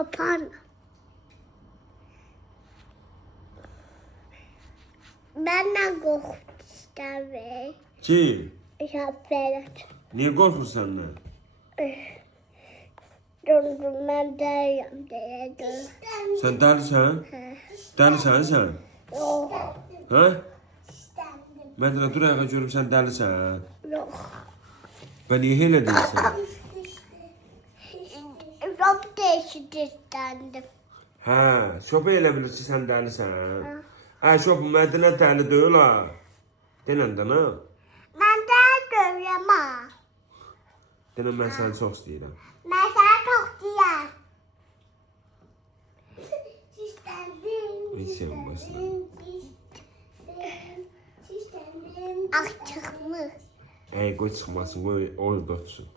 Papağan. Benden korkmuşlar be. Kim? Ya Berat. Niye korkuyorsun senden? Döndüm ben deyim diye döndüm. Sen delisin. Delisin sen. Yok. Ha? Ben de dur ayağa görüm sen delisin. Yok. Ben niye hele değilsin? Çok değişik istendim. Ha, şopu elə bilirsin sen delisin. Ha, şopu Mədinə deli deyil ha. Denən də nə? Ben de görüyorum ha. Denən mən səni çox istəyirəm. Ben sana çok diyem. Heç şeyin başına. Açık mı? Qoy çıxmasın, qoy orada tutsun.